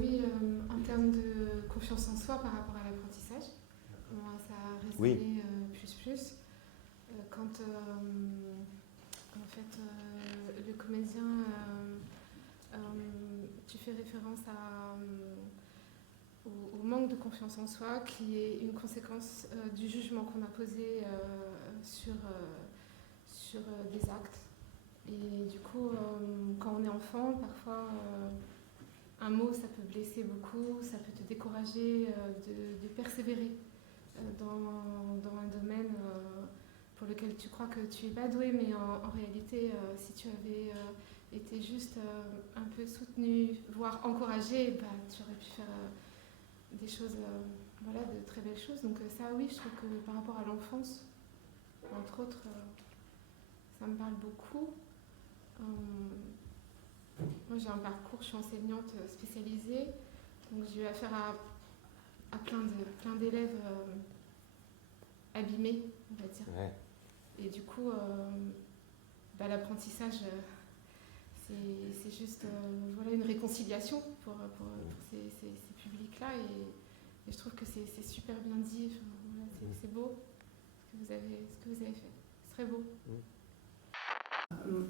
Oui, en termes de confiance en soi par rapport à l'apprentissage, moi, ça a Oui. résonné plus. Quand en fait le comédien, tu fais référence au manque de confiance en soi qui est une conséquence du jugement qu'on a posé sur des actes. Et du coup, quand on est enfant, parfois un mot ça peut blesser beaucoup, ça peut te décourager de persévérer dans un domaine pour lequel tu crois que tu es pas doué, mais en réalité, si tu avais été juste un peu soutenu, voire encouragé, bah, tu aurais pu faire des choses, voilà, de très belles choses. Donc ça, oui, je trouve que par rapport à l'enfance, entre autres, ça me parle beaucoup. Moi, j'ai un parcours, je suis enseignante spécialisée, donc j'ai eu affaire à plein d'élèves abîmés, on va dire. Ouais. Et du coup, bah, l'apprentissage, c'est juste voilà, une réconciliation pour ces publics-là. Et je trouve que c'est super bien dit. Enfin, voilà, c'est beau ce que vous avez fait. C'est très beau.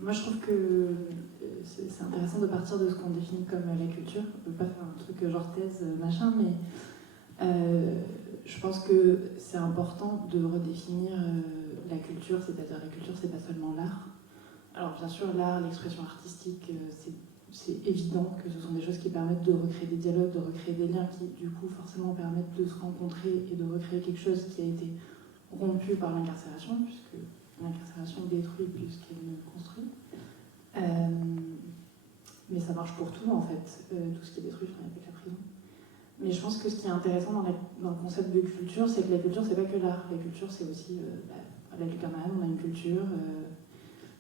Moi, je trouve que c'est intéressant de partir de ce qu'on définit comme la culture. On ne peut pas faire un truc genre thèse, machin, mais je pense que c'est important de redéfinir la culture, c'est-à-dire la culture, c'est pas seulement l'art. Alors, bien sûr, l'art, l'expression artistique, c'est évident que ce sont des choses qui permettent de recréer des dialogues, de recréer des liens qui, du coup, forcément permettent de se rencontrer et de recréer quelque chose qui a été rompu par l'incarcération, puisque l'incarcération détruit plus qu'elle ne construit. Mais ça marche pour tout, en fait, tout ce qui est détruit, avec la prison. Mais je pense que ce qui est intéressant dans le concept de culture, c'est que la culture, c'est pas que l'art. La culture, c'est aussi, avec le Carnaval, on a une culture.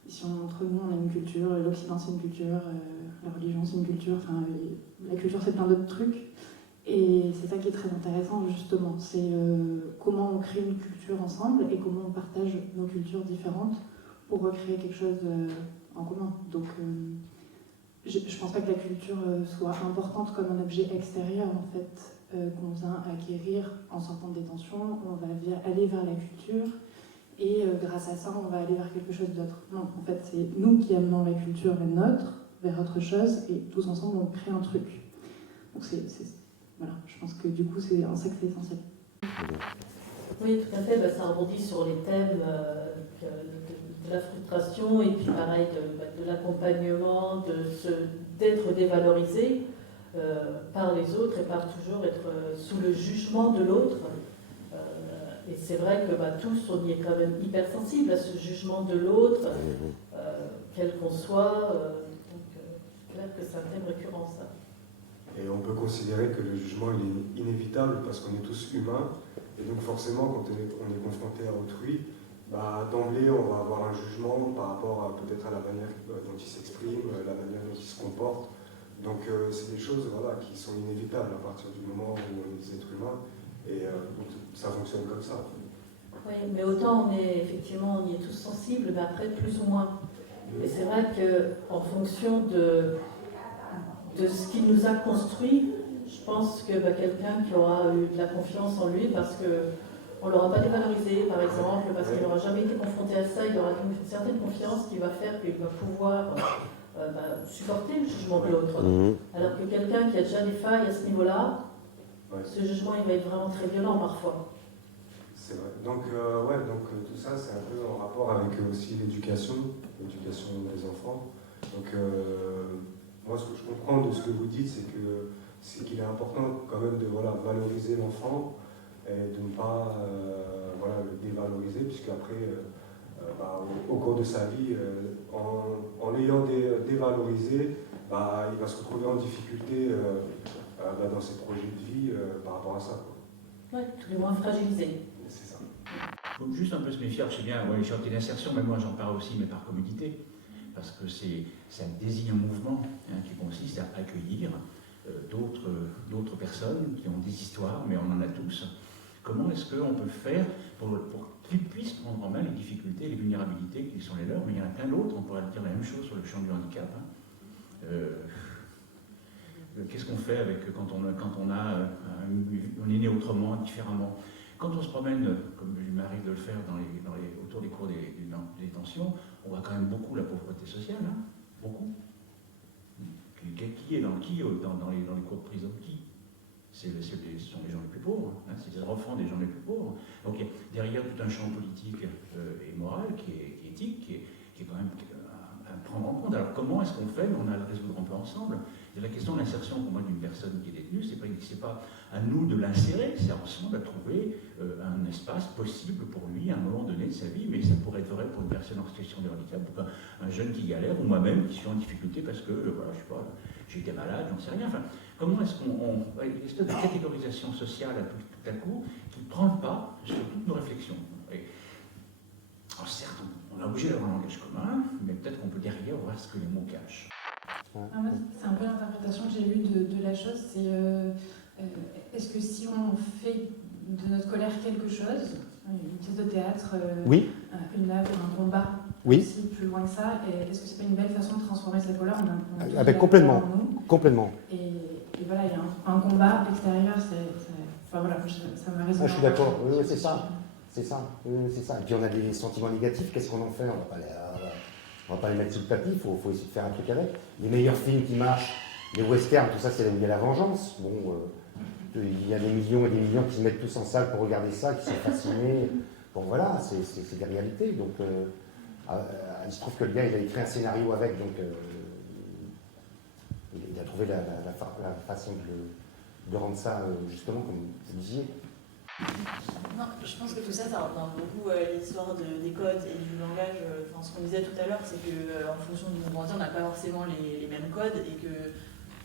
Ici, entre nous, on a une culture. L'Occident, c'est une culture. La religion, c'est une culture. Enfin, la culture, c'est plein d'autres trucs. Et c'est ça qui est très intéressant, justement. C'est comment on crée une culture ensemble et comment on partage nos cultures différentes pour recréer quelque chose en commun. Donc, je ne pense pas que la culture soit importante comme un objet extérieur, en fait, qu'on vient acquérir en sortant de détention. On va aller vers la culture et grâce à ça, on va aller vers quelque chose d'autre. Non, en fait, c'est nous qui amenons la culture, la nôtre, vers autre chose et tous ensemble, on crée un truc. Donc, voilà, je pense que du coup, c'est en ça que c'est essentiel. Oui, tout à fait. Bah, ça rebondit sur les thèmes de la frustration et puis pareil de l'accompagnement, d'être dévalorisé par les autres et par toujours être sous le jugement de l'autre. Et c'est vrai que tous, on y est quand même hypersensible à ce jugement de l'autre, quel qu'on soit. Donc, clair que c'est un thème récurrent, ça. Et on peut considérer que le jugement il est inévitable parce qu'on est tous humains. Et donc forcément, quand on est confronté à autrui, d'emblée, on va avoir un jugement par rapport peut-être à la manière dont il s'exprime, la manière dont il se comporte. Donc c'est des choses qui sont inévitables à partir du moment où on est des êtres humains. Et donc ça fonctionne comme ça. Oui, mais autant on y est tous sensibles, mais après plus ou moins. Et c'est vrai qu'en fonction de ce qui nous a construit, je pense que quelqu'un qui aura eu de la confiance en lui parce qu'on ne l'aura pas dévalorisé, par exemple, parce qu'il n'aura jamais été confronté à ça, il aura une certaine confiance qui va faire qu'il va pouvoir supporter le jugement de l'autre. Alors que quelqu'un qui a déjà des failles à ce niveau-là, ce jugement il va être vraiment très violent parfois. C'est vrai. Donc, tout ça, c'est un peu en rapport avec aussi l'éducation des enfants. Donc, moi, ce que je comprends de ce que vous dites, c'est qu'il est important quand même de valoriser l'enfant et de ne pas le dévaloriser, puisqu'après, au cours de sa vie, en l'ayant dévalorisé, il va se retrouver en difficulté dans ses projets de vie par rapport à ça. Oui, tout est moins fragilisé. C'est ça. Il faut juste un peu se méfier. Je sais bien, les chantiers d'insertion, mais moi j'en parle aussi, mais par commodité, parce que ça désigne un mouvement qui consiste à accueillir d'autres personnes qui ont des histoires, mais on en a tous. Comment est-ce qu'on peut faire pour qu'ils puissent prendre en main les difficultés, les vulnérabilités qui sont les leurs, mais il y en a plein d'autres, on pourrait dire la même chose sur le champ du handicap. Qu'est-ce qu'on fait avec, quand on est né autrement, différemment? Quand on se promène, comme il m'arrive de le faire autour des cours des détentions, on voit quand même beaucoup la pauvreté sociale, hein, beaucoup. Qui est dans les cours de prison? Qui? Ce sont les gens les plus pauvres, hein, c'est les enfants des gens les plus pauvres. Donc derrière tout un champ politique et moral, qui est éthique, qui est quand même à prendre en compte. Alors comment est-ce qu'on fait? On a à le résoudre un peu ensemble. Et la question de l'insertion pour moi d'une personne qui est détenue, c'est pas à nous de l'insérer, c'est ensemble à trouver un espace possible pour lui à un moment donné de sa vie, mais ça pourrait être vrai pour une personne en situation de handicap, ou un jeune qui galère, ou moi-même qui suis en difficulté parce que, voilà, je sais pas, j'ai été malade, j'en sais rien. Enfin, comment est-ce qu'on... une espèce de catégorisation sociale tout à coup qui prend le pas sur toutes nos réflexions. Alors certes, on est obligé d'avoir un langage commun, mais peut-être qu'on peut derrière voir ce que les mots cachent. C'est un peu l'interprétation que j'ai eue de la chose, c'est est-ce que si on fait de notre colère quelque chose, une pièce de théâtre, Oui. Une œuvre, un combat, Oui. aussi plus loin que ça, est-ce que c'est pas une belle façon de transformer cette colère Complètement. Complètement. Et voilà, il y a un combat extérieur, enfin voilà, ça m'a résonné. Je suis d'accord, oui, c'est ça. C'est ça, c'est ça. Et puis on a des sentiments négatifs, qu'est-ce qu'on en fait? On va pas les mettre sous le tapis, il faut essayer de faire un truc avec. Les meilleurs films qui marchent, les westerns, tout ça, c'est là où il y a la vengeance. Bon, il y a des millions et des millions qui se mettent tous en salle pour regarder ça, qui sont fascinés. Bon voilà, c'est des réalités. Donc, il se trouve que le gars, il a écrit un scénario avec, donc il a trouvé la façon de rendre ça, justement, comme vous disiez. Non, je pense que tout ça reprend beaucoup l'histoire des codes et du langage. Ce qu'on disait tout à l'heure, c'est qu'en fonction de nos grandit, on n'a pas forcément les mêmes codes et que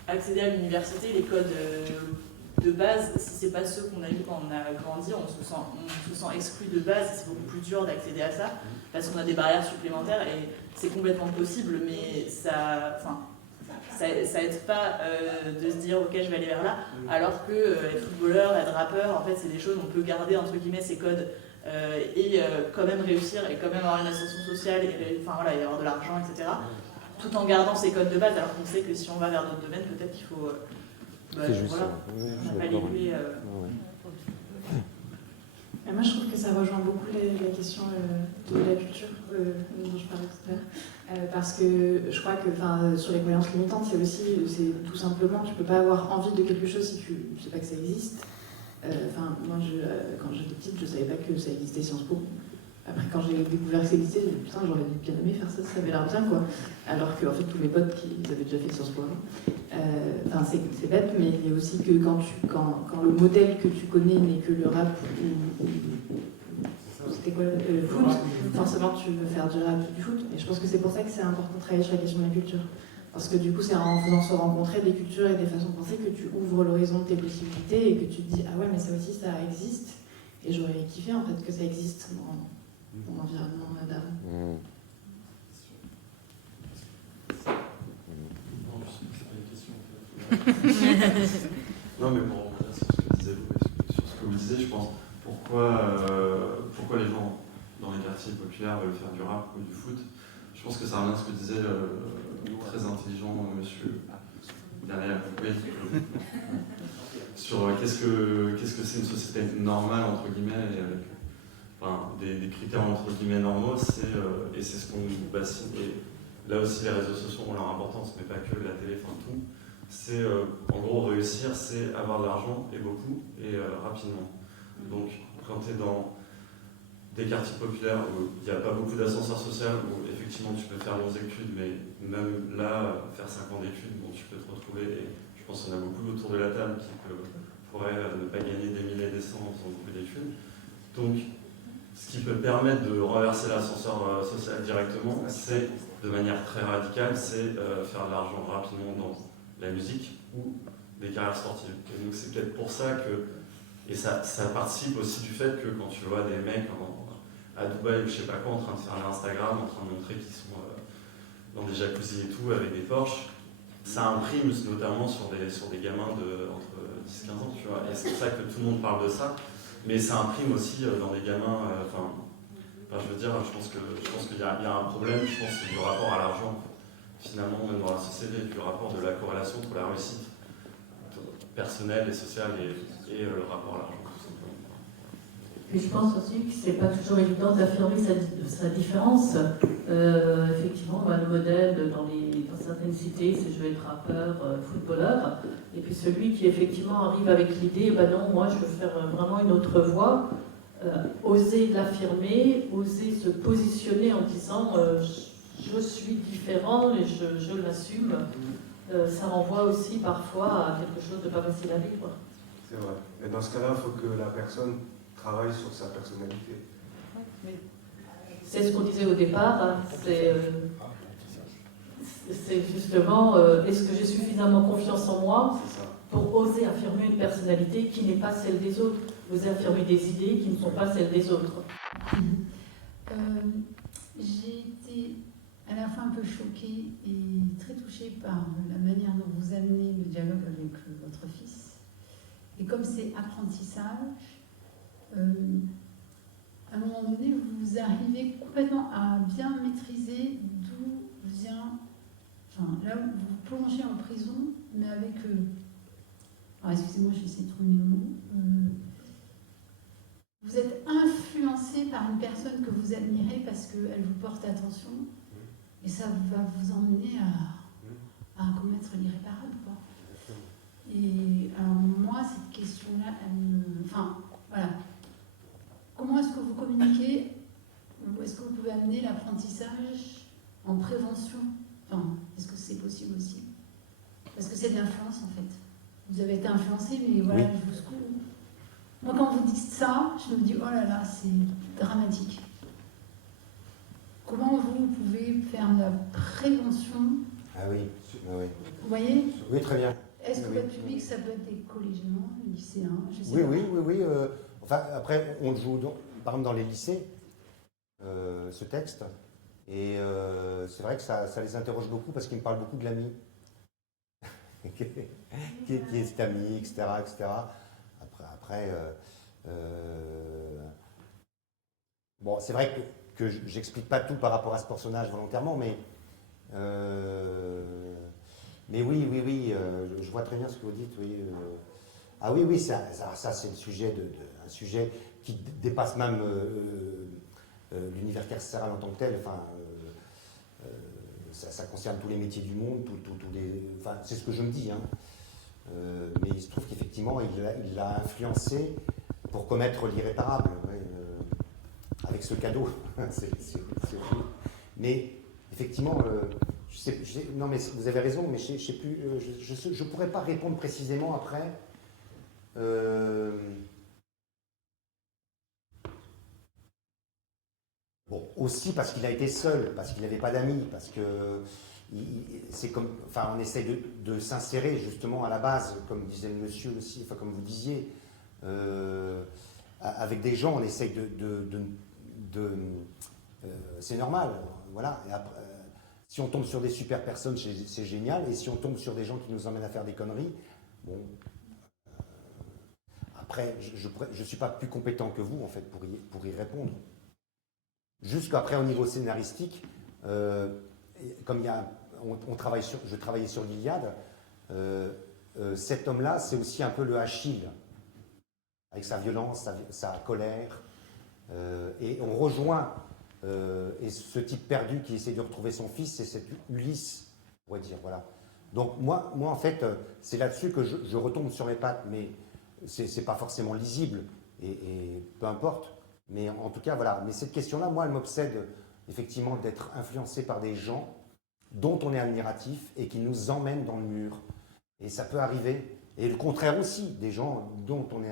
accéder à l'université, les codes de base, si c'est pas ceux qu'on a eu quand on a grandi, on se sent exclu de base. C'est beaucoup plus dur d'accéder à ça parce qu'on a des barrières supplémentaires et c'est complètement possible, mais ça aide pas de se dire ok je vais aller vers là, alors que être footballeur, être rappeur, en fait c'est des choses on peut garder entre guillemets ces codes et quand même réussir et quand même avoir une ascension sociale et voilà, y avoir de l'argent, etc. Tout en gardant ces codes de base, alors qu'on sait que si on va vers d'autres domaines, peut-être qu'il faut c'est juste voilà, ça. on n'a pas les clés. Et moi, je trouve que ça rejoint beaucoup la question de la culture dont je parlais tout à l'heure. Parce que je crois que sur les croyances limitantes, c'est tout simplement, tu peux pas avoir envie de quelque chose si tu ne sais pas que ça existe. Moi, quand j'étais petite, je savais pas que ça existait Sciences Po. Après, quand j'ai découvert que ça existait, j'ai dit putain, j'aurais bien aimé faire ça, ça avait l'air bien, quoi. Alors que, en fait, tous mes potes qui avaient déjà fait Sciences Po avant. C'est bête, mais il y a aussi que quand le modèle que tu connais n'est que le rap c'était quoi le foot, forcément tu veux faire du rap ou du foot. Et je pense que c'est pour ça que c'est important de travailler sur la question de la culture. Parce que du coup, c'est en faisant se rencontrer des cultures et des façons de penser que tu ouvres l'horizon de tes possibilités et que tu te dis ah ouais, mais ça aussi, ça existe. Et j'aurais kiffé en fait que ça existe dans mon environnement d'avant. Non, mais pour revenir sur ce que vous disiez, je pense, pourquoi les gens dans les quartiers populaires veulent faire du rap ou du foot, je pense que ça revient à ce que disait le très intelligent monsieur derrière, sur qu'est-ce que c'est une société normale, entre guillemets, et avec des critères entre guillemets normaux, et c'est ce qu'on bassine. Et là aussi, les réseaux sociaux ont leur importance, mais pas que la télé, tout. C'est en gros réussir, c'est avoir de l'argent et beaucoup et rapidement. Donc quand tu es dans des quartiers populaires où il n'y a pas beaucoup d'ascenseur social, où effectivement tu peux faire longues études, mais même là, faire 5 ans d'études, tu peux te retrouver, et je pense qu'on a beaucoup autour de la table qui pourraient ne pas gagner des milliers et des cents en faisant beaucoup d'études. Donc ce qui peut permettre de renverser l'ascenseur social directement, c'est de manière très radicale, c'est faire de l'argent rapidement dans la musique ou des carrières sportives. Et donc c'est peut-être pour ça que, et ça participe aussi du fait que quand tu vois des mecs à Dubaï ou je sais pas quoi en train de faire l'Instagram, en train de montrer qu'ils sont dans des jacuzzis et tout avec des Porsche, ça imprime notamment sur des gamins entre 10-15 ans, tu vois. Et c'est pour ça que tout le monde parle de ça, mais ça imprime aussi dans des gamins, je veux dire, je pense qu'il y a un problème, je pense, du rapport à l'argent. Finalement, même dans la société, du rapport de la corrélation entre la réussite personnel et social et le rapport à l'argent, tout simplement. Et je pense aussi que c'est pas toujours évident d'affirmer sa différence. Effectivement, le modèle dans certaines cités, c'est je vais être rappeur, footballeur. Et puis celui qui effectivement arrive avec l'idée, non, moi je veux faire vraiment une autre voie, oser l'affirmer, oser se positionner en disant je suis différent et je l'assume. Ça renvoie aussi parfois à quelque chose de pas facile à vivre. C'est vrai. Et dans ce cas-là, il faut que la personne travaille sur sa personnalité. C'est ce qu'on disait au départ, hein, c'est justement, est-ce que j'ai suffisamment confiance en moi pour oser affirmer une personnalité qui n'est pas celle des autres, oser affirmer des idées qui ne sont pas celles des autres. J'ai été à la fois un peu choquée et très touchée par la manière dont vous amenez le dialogue avec votre fils. Et comme c'est apprentissage, à un moment donné, vous arrivez complètement à bien maîtriser d'où vient... Enfin, là, vous plongez en prison, mais avec... alors, excusez-moi, j'essaie de trouver mes mots. Vous êtes influencé par une personne que vous admirez parce qu'elle vous porte attention, et ça va vous emmener à commettre l'irréparable, quoi. Et alors, moi, cette question-là, elle me... Enfin, voilà. Comment est-ce que vous communiquez? Ou est-ce que vous pouvez amener l'apprentissage en prévention? Enfin, est-ce que c'est possible aussi? Parce que c'est de l'influence, en fait. Vous avez été influencé, mais voilà, Oui. jusqu'où? Moi, quand vous dites ça, je me dis, oh là là, c'est dramatique. Comment vous pouvez faire de la prévention? Ah oui, oui. Vous voyez? Oui, très bien. Est-ce que Oui, votre oui. public, ça peut être des collégiens, des lycéens, je sais Oui, pas. oui. Enfin, après, on le joue, par exemple, dans les lycées, ce texte. Et c'est vrai que ça les interroge beaucoup parce qu'ils me parlent beaucoup de l'ami. qui est cet ami, etc. Après, bon, c'est vrai que j'explique pas tout par rapport à ce personnage volontairement, mais oui, je vois très bien ce que vous dites. Oui, ah oui, ça c'est le sujet un sujet qui dépasse même l'univers carcéral en tant que tel. Enfin, ça concerne tous les métiers du monde, enfin, c'est ce que je me dis. Hein. Mais il se trouve qu'effectivement, il l'a influencé pour commettre l'irréparable, avec ce cadeau. c'est horrible. Mais effectivement, non, mais vous avez raison, mais je sais plus, je pourrais pas répondre précisément après. Bon, aussi parce qu'il a été seul, parce qu'il n'avait pas d'amis, parce que c'est comme, enfin, on essaie de s'insérer justement à la base, comme disait le monsieur aussi, enfin comme vous disiez, avec des gens, on essaye c'est normal, voilà. Et après, si on tombe sur des super personnes, c'est génial, et si on tombe sur des gens qui nous emmènent à faire des conneries, bon. Après, je suis pas plus compétent que vous en fait pour y répondre. Jusqu'après, au niveau scénaristique, comme je travaillais sur l'Iliade, cet homme-là, c'est aussi un peu le Achille, avec sa violence, sa colère, et on rejoint et ce type perdu qui essaie de retrouver son fils, c'est cet Ulysse, on pourrait dire, voilà. Donc moi en fait, c'est là-dessus que je retombe sur mes pattes, mais c'est pas forcément lisible, et peu importe. Mais en tout cas, voilà. Mais cette question-là, moi, elle m'obsède effectivement d'être influencé par des gens dont on est admiratif et qui nous emmènent dans le mur. Et ça peut arriver. Et le contraire aussi, des gens dont on est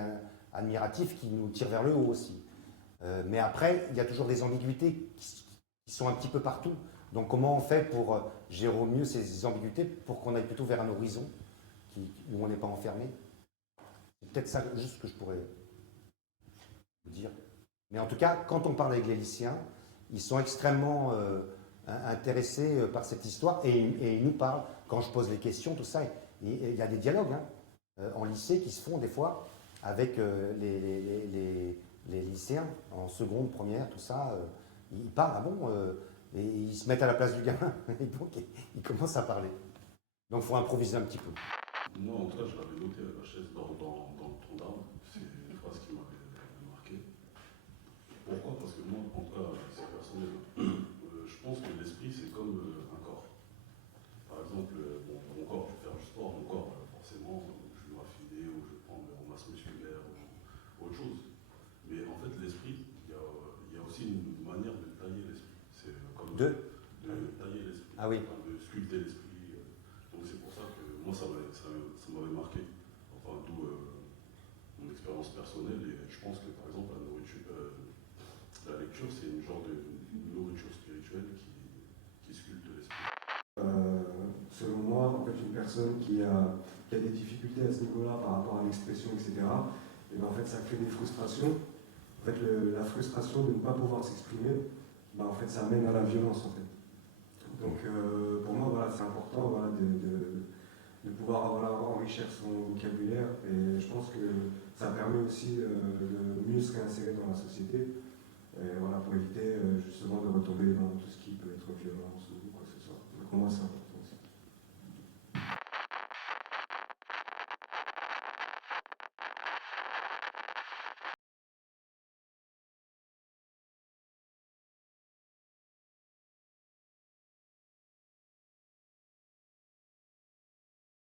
admiratif qui nous tirent vers le haut aussi. Mais après, il y a toujours des ambiguïtés qui sont un petit peu partout. Donc comment on fait pour gérer au mieux ces ambiguïtés pour qu'on aille plutôt vers un horizon où on n'est pas enfermé? C'est peut-être ça juste que je pourrais vous dire. Mais en tout cas, quand on parle avec les lycéens, ils sont extrêmement intéressés par cette histoire et ils nous parlent. Quand je pose les questions, tout ça, il y a des dialogues en lycée qui se font des fois avec les lycéens en seconde, première, tout ça. Ils parlent, et ils se mettent à la place du gamin et donc ils commencent à parler. Donc il faut improviser un petit peu. Moi, en tout cas, je l'avais noté à la chaise dans le tronc d'arbre. C'est une phrase qui m'avait marqué. Pourquoi? Parce que moi, en tout cas, c'est personnel. Je pense que l'esprit, c'est comme un corps. Par exemple, mon corps, je vais faire du sport, mon corps, forcément, je vais m'affiner ou je vais prendre en masse musculaire ou autre chose. Mais en fait, l'esprit, il y a aussi une manière de tailler l'esprit. C'est comme de tailler l'esprit, Ah oui. de sculpter l'esprit. Donc c'est pour ça que moi, ça m'avait marqué. Enfin, d'où mon expérience personnelle. Et je pense que, par exemple, la lecture, c'est une genre de nourriture spirituelle qui sculpte l'esprit. Selon moi, en fait, une personne qui a des difficultés à ce niveau-là par rapport à l'expression, etc., et ben, en fait, ça crée des frustrations. En fait, la frustration de ne pas pouvoir s'exprimer, ben, en fait, ça mène à la violence, en fait. Donc, pour moi, voilà, c'est important, voilà, de pouvoir enrichir son vocabulaire, et je pense que ça permet aussi de mieux se réinsérer dans la société, et, voilà, pour éviter justement de retomber dans tout ce qui peut être violence ou quoi que ce soit. Donc, pour moi, c'est important.